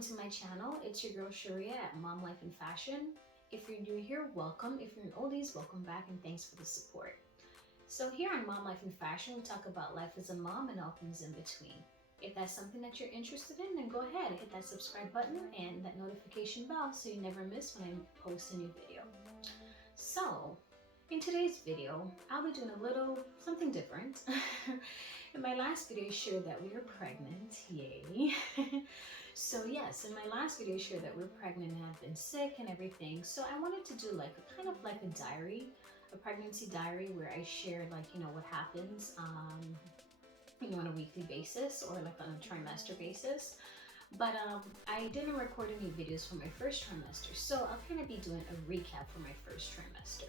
welcome to my channel. It's your girl Sharia at Mom Life and Fashion. If you're new here, welcome. If you're an oldies, welcome back and thanks for the support. So here on Mom Life and Fashion, we talk about life as a mom and all things in between. If that's something that you're interested in, then go ahead and hit that subscribe button and that notification bell so you never miss when I post a new video. So, in today's video, I'll be doing a little something different. In my last video, I shared that we were pregnant, yay. So yes, in my last video, I shared that we're pregnant and I've been sick and everything. So I wanted to do like a kind of like a diary, a pregnancy diary where I shared like, what happens, on a weekly basis or like on a trimester basis. But I didn't record any videos for my first trimester. So I'll kind of be doing a recap for my first trimester.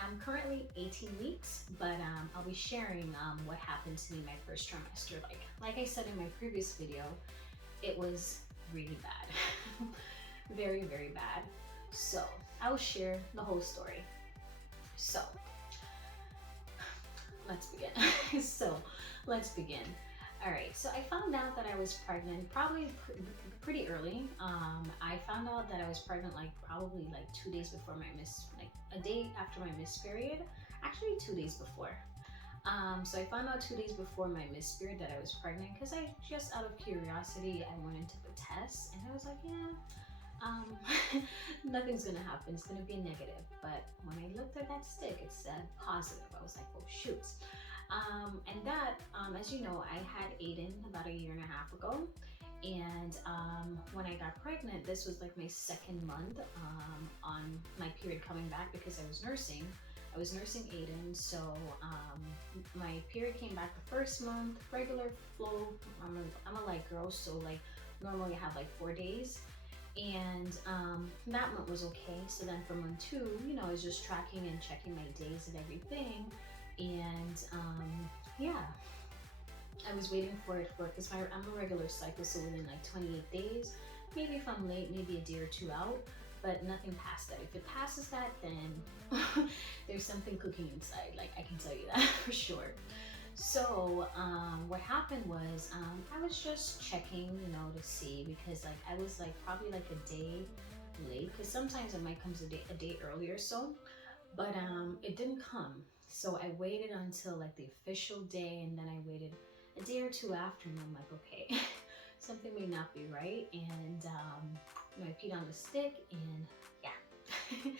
I'm currently 18 weeks, but I'll be sharing what happened to me my first trimester. Like I said in my previous video, it was really bad. Very, very bad. So I'll share the whole story. So let's begin. All right, so I found out that I was pregnant probably pretty early. I found out that I was pregnant probably 2 days before my a day after my miss period, actually 2 days before. So I found out 2 days before my miss period that I was pregnant because I just out of curiosity, I went into the test and I was like, yeah, nothing's gonna happen. It's gonna be negative. But when I looked at that stick, it said positive. I was like, oh shoot. And that, as you know, I had Aiden about a year and a half ago. And when I got pregnant, this was like my second month on my period coming back because I was nursing. I was nursing Aiden, so my period came back the first month, regular flow. I'm a light girl, so like normally I have like 4 days. And that month was okay. So then for month 2, I was just tracking and checking my days and everything. And yeah, I was waiting for it because I'm a regular cycle, so within like 28 days, maybe if I'm late, maybe a day or two out, but nothing past that. If it passes that, then there's something cooking inside, like I can tell you that for sure. So what happened was I was just checking, to see, because like I was like probably like a day late, because sometimes it might come a day earlier, so, but it didn't come. So I waited until like the official day, and then I waited a day or two after, and I'm like, okay, something may not be right. And I peed on the stick, and yeah.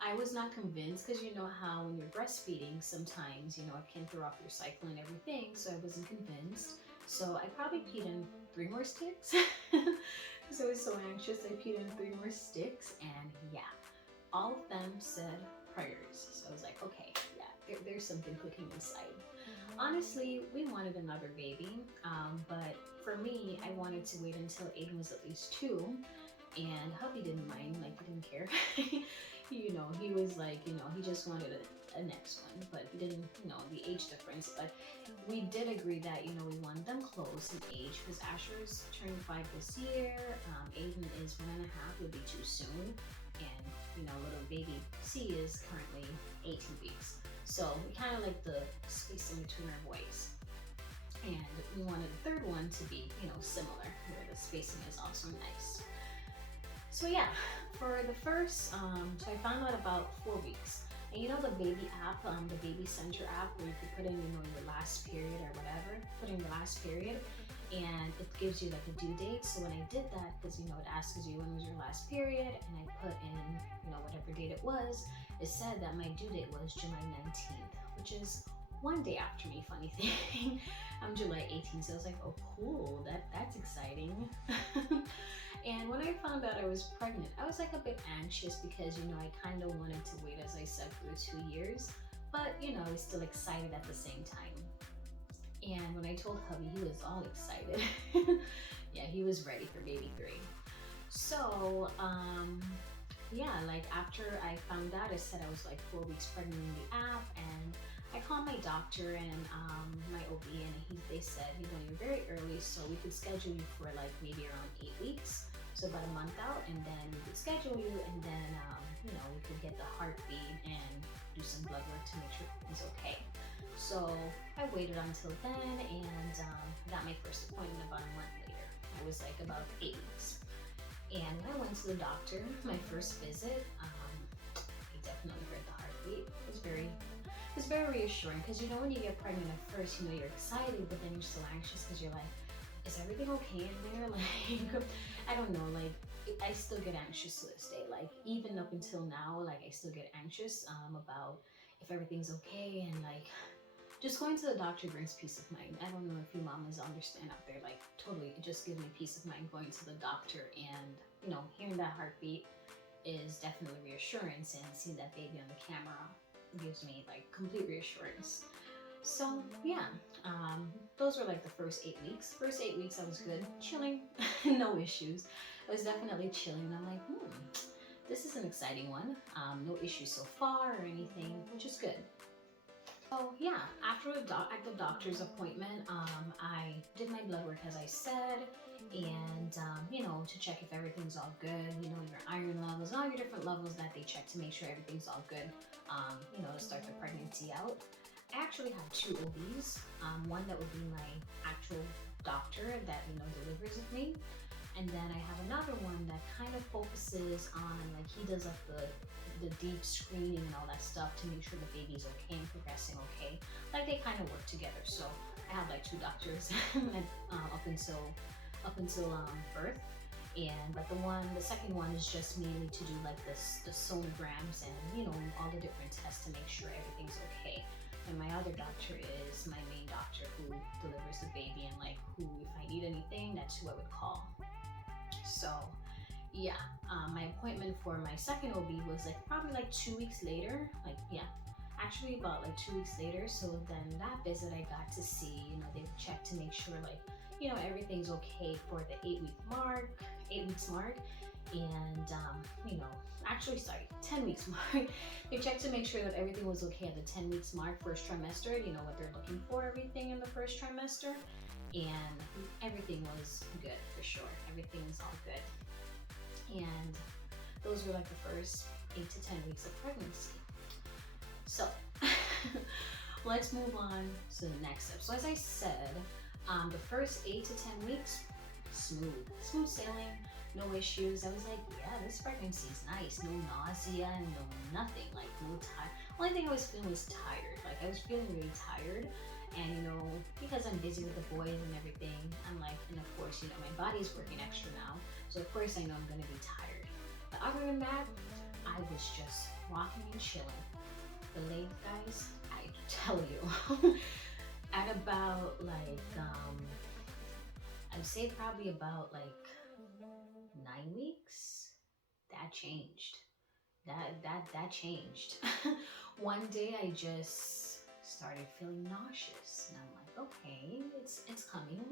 I was not convinced because you know how when you're breastfeeding, sometimes, it can throw off your cycle and everything. So I wasn't convinced. So I probably peed in 3 more sticks because I was so anxious. I peed in 3 more sticks, and yeah, all of them said prayers. So I was like, okay, yeah, there's something cooking inside. Honestly, we wanted another baby, but for me, I wanted to wait until Aiden was at least 2, and hubby didn't mind, like he didn't care. He was like, he just wanted a next one, but he didn't, the age difference. But we did agree that, we wanted them close in age because Asher is turning 5 this year. Aiden is 1.5, it'll be too soon. And, little baby C is currently 18 weeks. So we kind of like the spacing between our boys. And we wanted the third one to be, similar, where the spacing is also nice. So yeah, for the first, so I found out about 4 weeks. And the baby app, the baby center app, where you could put in, your last period or whatever, put in your last period, and it gives you like a due date. So when I did that, because, it asks you when was your last period, and I put in, whatever date it was, it said that my due date was July 19th, which is 1 day after me, funny thing. I'm July 18th, so I was like, oh cool, that's exciting. And when I found out I was pregnant, I was like a bit anxious because, I kind of wanted to wait, as I said, for 2 years, but, I was still excited at the same time. And when I told hubby, he was all excited. Yeah, he was ready for baby 3. So, yeah, like after I found out, I said I was like 4 weeks pregnant in the app, and I called my doctor and my OB, and they said, you're very early, so we could schedule you for like maybe around 8 weeks, so about a month out, and then we could schedule you, and then we could get the heartbeat and do some blood work to make sure it's okay. So I waited until then, and got my first appointment about a month later. I was like about 8 weeks. And when I went to the doctor, my first visit, I definitely heard the heartbeat. It was very reassuring because you know when you get pregnant at first, you know you're excited, but then you're still anxious because you're like, is everything okay in there? Like, I don't know, like I still get anxious to this day. Like even up until now, like I still get anxious about if everything's okay and like just going to the doctor brings peace of mind. I don't know if you mamas understand out there, like totally, it just gives me peace of mind going to the doctor and you know hearing that heartbeat is definitely reassurance, and seeing that baby on the camera gives me like complete reassurance. So yeah, those were like the first 8 weeks. First 8 weeks I was good, chilling, no issues. I was definitely chilling. I'm like, this is an exciting one. No issues so far or anything, which is good. So yeah, after at the doctor's appointment, I did my blood work as I said, and you know, to check if everything's all good. You know, your iron levels, all your different levels that they check to make sure everything's all good. You know, to start the pregnancy out. I actually have two OBs. One that would be my actual doctor that you know delivers with me, and then I have another one that kind of focuses on like he does like the deep screening and all that stuff to make sure the baby's okay and progressing okay. Like they kind of work together. So I have like two doctors up until birth. And but the second one is just mainly to do like the sonograms and you know all the different tests to make sure everything's okay. And my other doctor is my main doctor who delivers the baby and like who if I need anything, that's who I would call. So yeah, my appointment for my second OB was like probably like 2 weeks later. Like yeah, actually about like 2 weeks later. So then that visit I got to see, you know, they checked to make sure like, you know, everything's okay for the 8 weeks mark. And you know, actually sorry, 10 weeks mark. They checked to make sure that everything was okay at the 10 weeks mark, first trimester, you know what they're looking for, everything in the first trimester. And everything was good for sure. Everything was all good. And those were like the first 8 to 10 weeks of pregnancy. So let's move on to the next step. So as I said, the first 8 to 10 weeks, smooth sailing, no issues. I was like, yeah, this pregnancy is nice. No nausea, no nothing, like no tired. Only thing I was feeling was tired. Like I was feeling really tired. And you know, because I'm busy with the boys and everything, I'm like, and of course, you know, my body's working extra now. So of course I know I'm gonna be tired. But other than that, I was just rocking and chilling. The legs, guys, I tell you, at about like, I'd say probably about like 9 weeks, that changed. That changed. One day I just started feeling nauseous, and I'm like, okay, it's coming,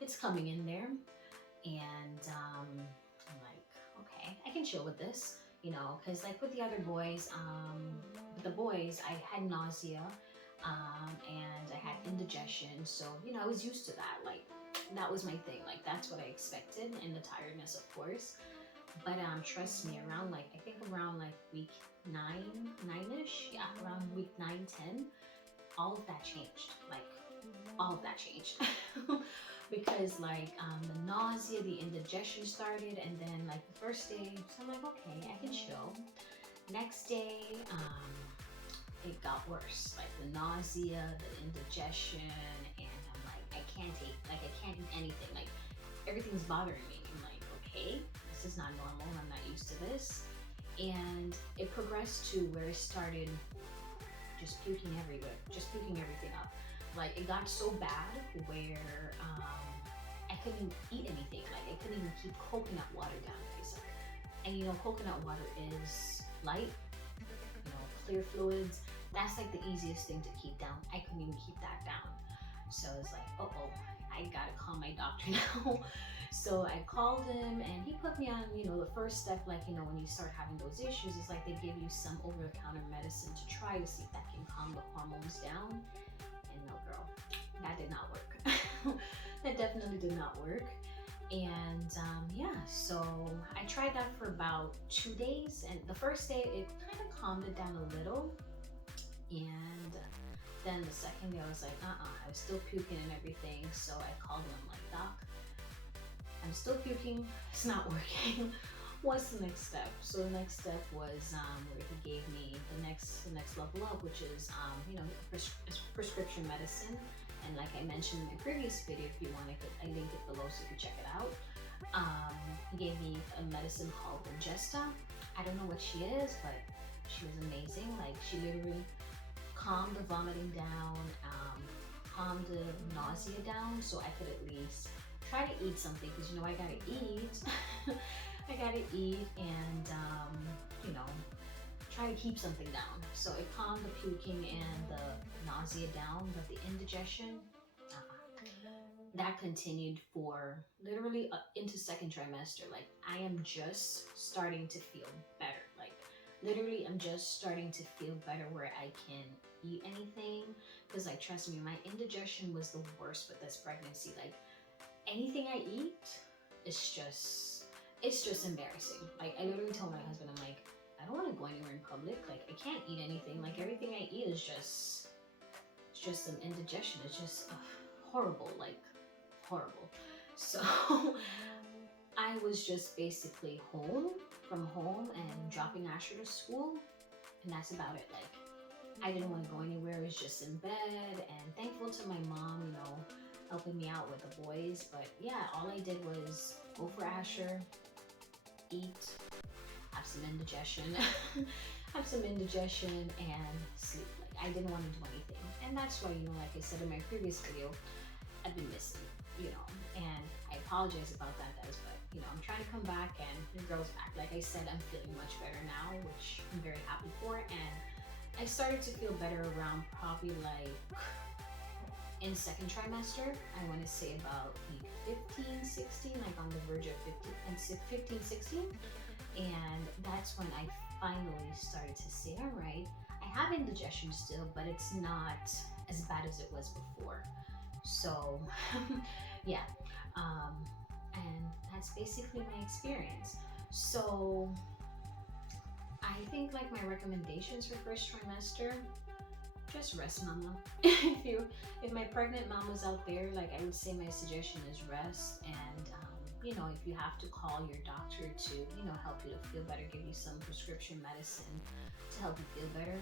it's coming in there, and I'm like, okay, I can chill with this, you know, because like with the other boys, with the boys, I had nausea, and I had indigestion, so you know I was used to that. Like that was my thing. Like that's what I expected, and the tiredness, of course. But trust me, around like I think around like week 9-ish, yeah, around week 9-10, all of that changed. Like all of that changed. Because like the nausea, the indigestion started, and then like the first day, so I'm like, okay, I can chill. Next day, it got worse. Like the nausea, the indigestion, and I'm like, I can't eat anything. Like everything's bothering me. I'm like, okay, this is not normal. I'm not used to this. And it progressed to where it started just puking everywhere, just puking everything up. Like it got so bad where I couldn't eat anything. Like I couldn't even keep coconut water down, basically. And you know, coconut water is light, you know, clear fluids. That's like the easiest thing to keep down. I couldn't even keep that down. So it's like, uh-oh, I gotta call my doctor now. So I called him and he put me on, you know, the first step, like, you know, when you start having those issues, is like they give you some over-the-counter medicine to try to see if that can calm the hormones down. And no, girl, that did not work. That definitely did not work. And yeah, so I tried that for about 2 days. And the first day, it kind of calmed it down a little. And then the second day I was like, I was still puking and everything. So I called him, I'm like, Doc, I'm still puking, it's not working. What's the next step? So the next step was where he gave me the next level up, which is prescription medicine. And like I mentioned in my previous video, if you want, I link it below so you can check it out. He gave me a medicine called Ingesta. I don't know what she is, but she was amazing. Like, she literally calmed the vomiting down, calmed the nausea down, so I could at least try to eat something, because I gotta eat. I gotta eat and try to keep something down. So it calmed the puking and the nausea down, but the indigestion, that continued for literally into second trimester. Like, I am just starting to feel better. Like, literally, I'm just starting to feel better where I can eat anything. Because, like, trust me, my indigestion was the worst with this pregnancy. Like, anything I eat, it's just embarrassing. Like, I literally told my husband, I'm like, I don't want to go anywhere in public. Like, I can't eat anything. Like, everything I eat is just, it's just an indigestion. It's just horrible. Like, horrible. So I was just basically from home and dropping Asher to school, and that's about it. Like, I didn't want to go anywhere. I was just in bed, and thankful to my mom, helping me out with the boys. But yeah, all I did was go for Asher, eat, have some indigestion, and sleep. Like, I didn't want to do anything. And that's why, like I said in my previous video, I've been missing, and I apologize about that, guys, but I'm trying to come back, and the girl's back. Like I said, I'm feeling much better now, which I'm very happy for. And I started to feel better around probably like in second trimester. I want to say about week 15, 16, like on the verge of 15, 16. And that's when I finally started to say, all right, I have indigestion still, but it's not as bad as it was before. So yeah, and that's basically my experience. So I think, like, my recommendations for first trimester, just rest, mama. If my pregnant mamas out there, like, I would say my suggestion is rest. And if you have to call your doctor to help you to feel better, give you some prescription medicine to help you feel better,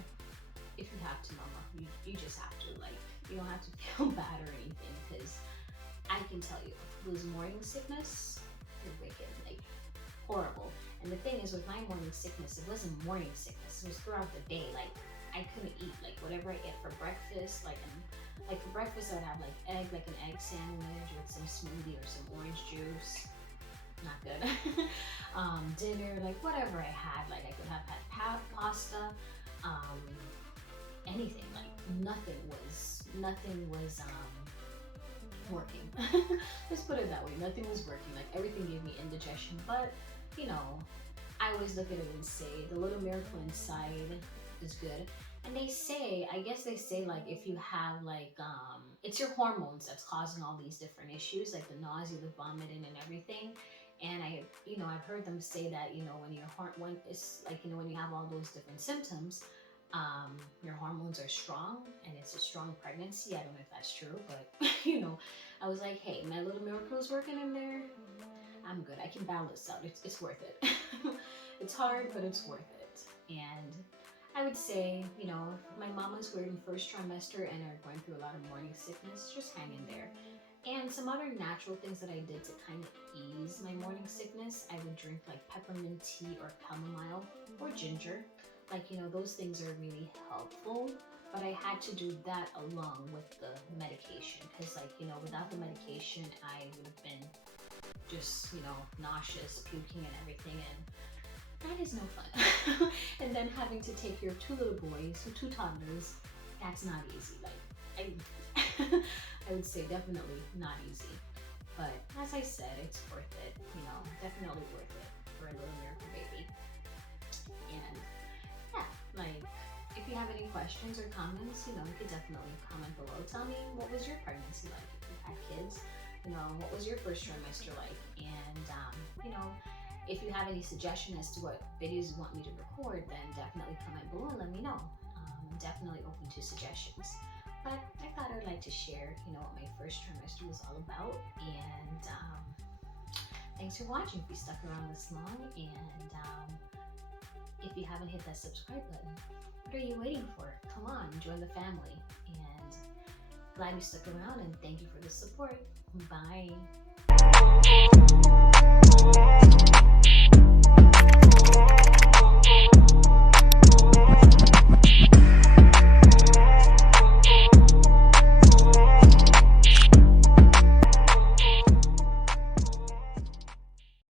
if you have to, mama, you just have to. Like, you don't have to feel bad or anything, because I can tell you, those morning sickness, you're wicked, like, horrible. And the thing is, with my morning sickness, it wasn't morning sickness, it was throughout the day. Like, I couldn't eat, like, whatever I ate for breakfast. Like for breakfast, I would have like an egg sandwich with some smoothie or some orange juice. Not good. Dinner, like, whatever I had, like, I could have had pasta, anything. Like, nothing was working. Let's put it that way. Nothing was working. Like, everything gave me indigestion. But I always look at it and say the little miracle inside is good. And I guess they say, like, if you have, like, it's your hormones that's causing all these different issues, like the nausea, the vomiting, and everything. And I've heard them say that, when it's like, when you have all those different symptoms, your hormones are strong, and it's a strong pregnancy. I don't know if that's true, but I was like, hey, my little miracle is working in there. I'm good. I can balance out. It's worth it. It's hard, but it's worth it. And I would say, if my mamas were in first trimester and are going through a lot of morning sickness, just hang in there. And some other natural things that I did to kind of ease my morning sickness, I would drink like peppermint tea or chamomile or ginger. Like, those things are really helpful. But I had to do that along with the medication, because, like, without the medication, I would have been just, nauseous, puking and everything. And that is no fun. And then having to take care of two little boys, two toddlers, that's not easy. Like, I would say definitely not easy. But as I said, it's worth it. Definitely worth it for a little miracle baby. And yeah, like, if you have any questions or comments, you could definitely comment below. Tell me, what was your pregnancy like? If you had kids, what was your first trimester like? And if you have any suggestion as to what videos you want me to record, then definitely comment below and let me know. I'm definitely open to suggestions. But I thought I'd like to share, what my first trimester was all about. And Thanks for watching if you stuck around this long, and if you haven't hit that subscribe button, what are you waiting for? Come on, join the family. And glad you stuck around, and thank you for the support. Bye.